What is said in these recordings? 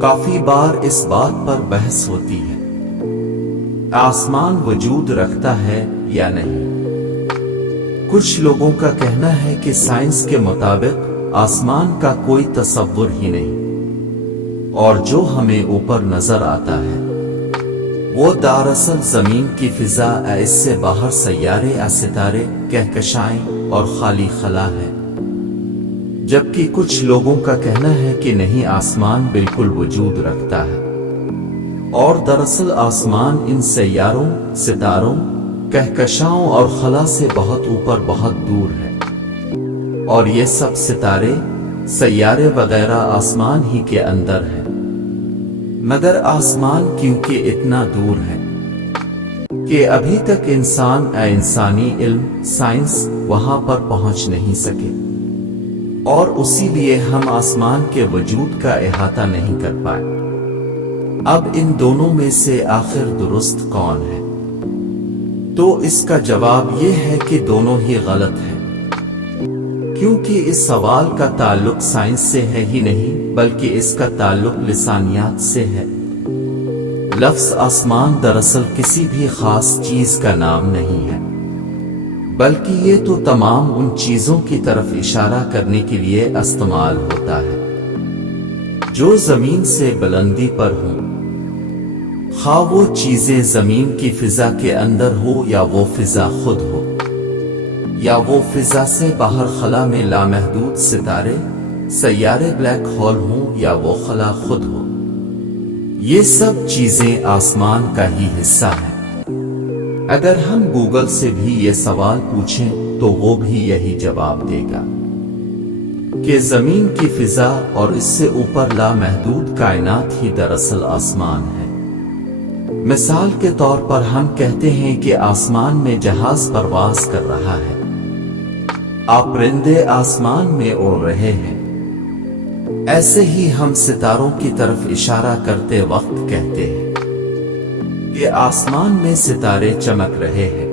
کافی بار اس بات پر بحث ہوتی ہے آسمان وجود رکھتا ہے یا نہیں۔ کچھ لوگوں کا کہنا ہے کہ سائنس کے مطابق آسمان کا کوئی تصور ہی نہیں، اور جو ہمیں اوپر نظر آتا ہے وہ دراصل زمین کی فضا، اس سے باہر سیارے، ستارے، کہکشائیں اور خالی خلا ہے۔ جبکہ کچھ لوگوں کا کہنا ہے کہ نہیں، آسمان بالکل وجود رکھتا ہے، اور دراصل آسمان ان سیاروں، ستاروں، کہکشاؤں اور خلا سے بہت اوپر، بہت دور ہے، اور یہ سب ستارے، سیارے وغیرہ آسمان ہی کے اندر ہیں۔ مگر آسمان کیونکہ اتنا دور ہے کہ ابھی تک انسانی علم، سائنس وہاں پر پہنچ نہیں سکے، اور اسی لیے ہم آسمان کے وجود کا احاطہ نہیں کر پائے۔ اب ان دونوں میں سے آخر درست کون ہے؟ تو اس کا جواب یہ ہے کہ دونوں ہی غلط ہیں، کیونکہ اس سوال کا تعلق سائنس سے ہے ہی نہیں، بلکہ اس کا تعلق لسانیات سے ہے۔ لفظ آسمان دراصل کسی بھی خاص چیز کا نام نہیں ہے، بلکہ یہ تو تمام ان چیزوں کی طرف اشارہ کرنے کے لیے استعمال ہوتا ہے جو زمین سے بلندی پر ہوں، خواہ وہ چیزیں زمین کی فضا کے اندر ہو یا وہ فضا خود ہو، یا وہ فضا سے باہر خلا میں لامحدود ستارے، سیارے، بلیک ہول ہوں، یا وہ خلا خود ہو۔ یہ سب چیزیں آسمان کا ہی حصہ ہیں۔ اگر ہم گوگل سے بھی یہ سوال پوچھیں تو وہ بھی یہی جواب دے گا کہ زمین کی فضا اور اس سے اوپر لامحدود کائنات ہی دراصل آسمان ہے۔ مثال کے طور پر ہم کہتے ہیں کہ آسمان میں جہاز پرواز کر رہا ہے، پرندے آسمان میں اڑ رہے ہیں۔ ایسے ہی ہم ستاروں کی طرف اشارہ کرتے وقت کہتے ہیں کہ آسمان میں ستارے چمک رہے ہیں۔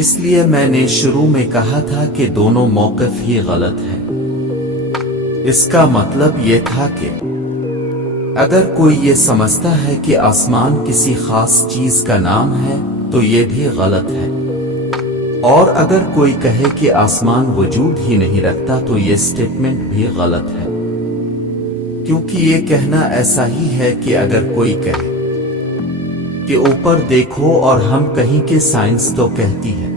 اس لیے میں نے شروع میں کہا تھا کہ دونوں موقف ہی غلط ہیں۔ اس کا مطلب یہ تھا کہ اگر کوئی یہ سمجھتا ہے کہ آسمان کسی خاص چیز کا نام ہے تو یہ بھی غلط ہے، اور اگر کوئی کہے کہ آسمان وجود ہی نہیں رکھتا تو یہ سٹیٹمنٹ بھی غلط ہے، کیونکہ یہ کہنا ایسا ہی ہے کہ اگر کوئی کہے کہ اوپر دیکھو اور ہم کہیں کہ سائنس تو کہتی ہے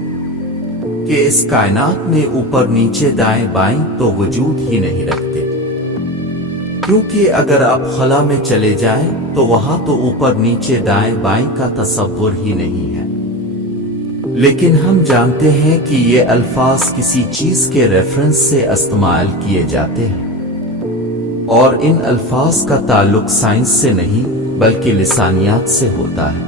کہ اس کائنات میں اوپر، نیچے، دائیں بائیں تو وجود ہی نہیں رکھتے، کیونکہ اگر آپ خلا میں چلے جائیں تو وہاں تو اوپر، نیچے، دائیں بائیں کا تصور ہی نہیں ہے۔ لیکن ہم جانتے ہیں کہ یہ الفاظ کسی چیز کے ریفرنس سے استعمال کیے جاتے ہیں، اور ان الفاظ کا تعلق سائنس سے نہیں بلکہ لسانیات سے ہوتا ہے۔